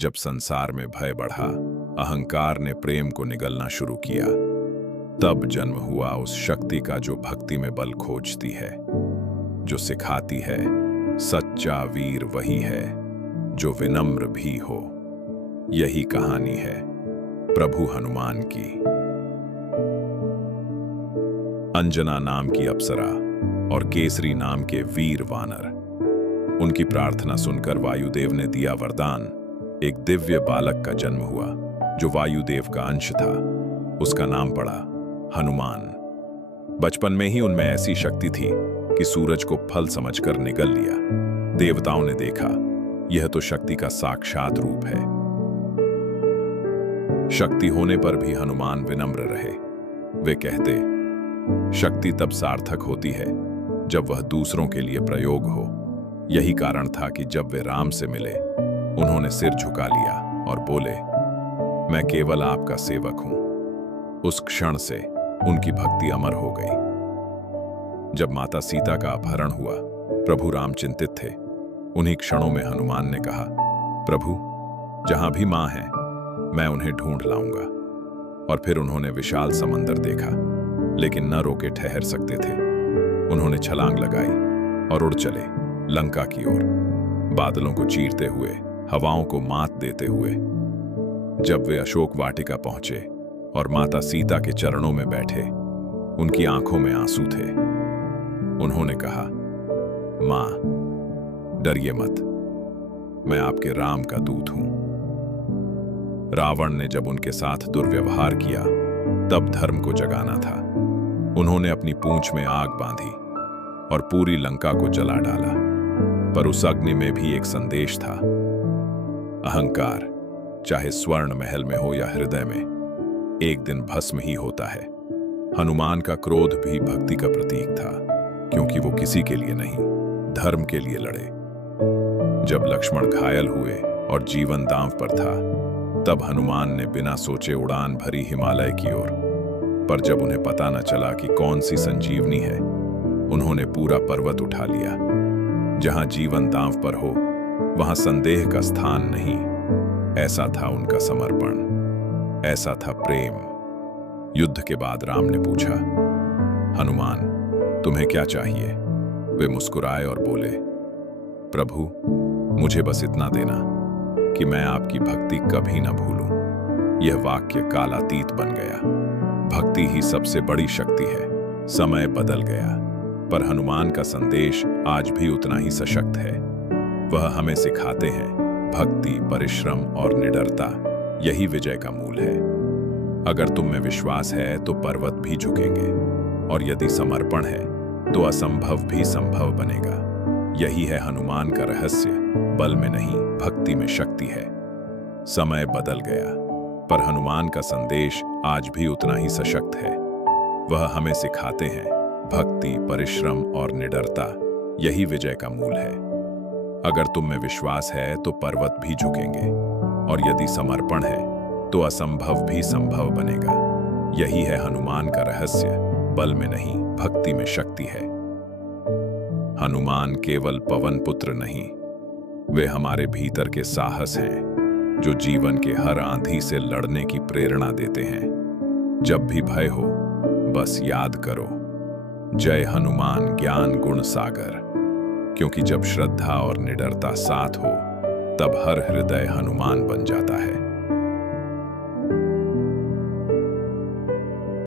जब संसार में भय बढ़ा, अहंकार ने प्रेम को निगलना शुरू किया, तब जन्म हुआ उस शक्ति का जो भक्ति में बल खोजती है, जो सिखाती है सच्चा वीर वही है जो विनम्र भी हो। यही कहानी है प्रभु हनुमान की। अंजना नाम की अप्सरा और केसरी नाम के वीर वानर, उनकी प्रार्थना सुनकर वायुदेव ने दिया वरदान। एक दिव्य बालक का जन्म हुआ जो वायुदेव का अंश था। उसका नाम पड़ा हनुमान। बचपन में ही उनमें ऐसी शक्ति थी कि सूरज को फल समझकर निगल लिया। देवताओं ने देखा, यह तो शक्ति का साक्षात रूप है। शक्ति होने पर भी हनुमान विनम्र रहे। वे कहते, शक्ति तब सार्थक होती है जब वह दूसरों के लिए प्रयोग हो। यही कारण था कि जब वे राम से मिले, उन्होंने सिर झुका लिया और बोले, मैं केवल आपका सेवक हूं। उस क्षण से उनकी भक्ति अमर हो गई। जब माता सीता का अपहरण हुआ, प्रभु राम चिंतित थे। उन्हीं क्षणों में हनुमान ने कहा, प्रभु, जहां भी मां है, मैं उन्हें ढूंढ लाऊंगा। और फिर उन्होंने विशाल समंदर देखा, लेकिन न रोके ठहर सकते थे। उन्होंने छलांग लगाई और उड़ चले लंका की ओर, बादलों को चीरते हुए, हवाओं को मात देते हुए। जब वे अशोक वाटिका पहुंचे और माता सीता के चरणों में बैठे, उनकी आंखों में आंसू थे। उन्होंने कहा, मां, डरिए मत, मैं आपके राम का दूत हूं। रावण ने जब उनके साथ दुर्व्यवहार किया, तब धर्म को जगाना था। उन्होंने अपनी पूंछ में आग बांधी और पूरी लंका को जला डाला। पर उस अग्नि में भी एक संदेश था। अहंकार, चाहे स्वर्ण महल में हो या हृदय में, एक दिन भस्म ही होता है। हनुमान का क्रोध भी भक्ति का प्रतीक था, क्योंकि वो किसी के लिए नहीं, धर्म के लिए लड़े। जब लक्ष्मण घायल हुए और जीवन दांव पर था, तब हनुमान ने बिना सोचे उड़ान भरी हिमालय की ओर। पर जब उन्हें पता न चला कि कौन सी संजीवनी है, उन्होंने पूरा पर्वत उठा लिया। जहां जीवन दांव पर हो, वहां संदेह का स्थान नहीं। ऐसा था उनका समर्पण, ऐसा था प्रेम। युद्ध के बाद राम ने पूछा, हनुमान, तुम्हें क्या चाहिए? वे मुस्कुराए और बोले, प्रभु, मुझे बस इतना देना कि मैं आपकी भक्ति कभी न भूलूं। यह वाक्य कालातीत बन गया। भक्ति ही सबसे बड़ी शक्ति है। समय बदल गया, पर हनुमान का संदेश आज भी उतना ही सशक्त है। वह हमें सिखाते हैं, भक्ति, परिश्रम और निडरता, यही विजय का मूल है। अगर तुम में विश्वास है तो पर्वत भी झुकेंगे, और यदि समर्पण है तो असंभव भी संभव बनेगा। यही है हनुमान का रहस्य। बल में नहीं, भक्ति में शक्ति है। समय बदल गया, पर हनुमान का संदेश आज भी उतना ही सशक्त है। वह हमें सिखाते हैं, भक्ति, परिश्रम और निडरता, यही विजय का मूल है। अगर तुम में विश्वास है तो पर्वत भी झुकेंगे, और यदि समर्पण है तो असंभव भी संभव बनेगा। यही है हनुमान का रहस्य। बल में नहीं, भक्ति में शक्ति है। हनुमान केवल पवन पुत्र नहीं, वे हमारे भीतर के साहस हैं, जो जीवन के हर आंधी से लड़ने की प्रेरणा देते हैं। जब भी भय हो, बस याद करो, जय हनुमान ज्ञान गुण सागर। क्योंकि जब श्रद्धा और निडरता साथ हो, तब हर हृदय हनुमान बन जाता है।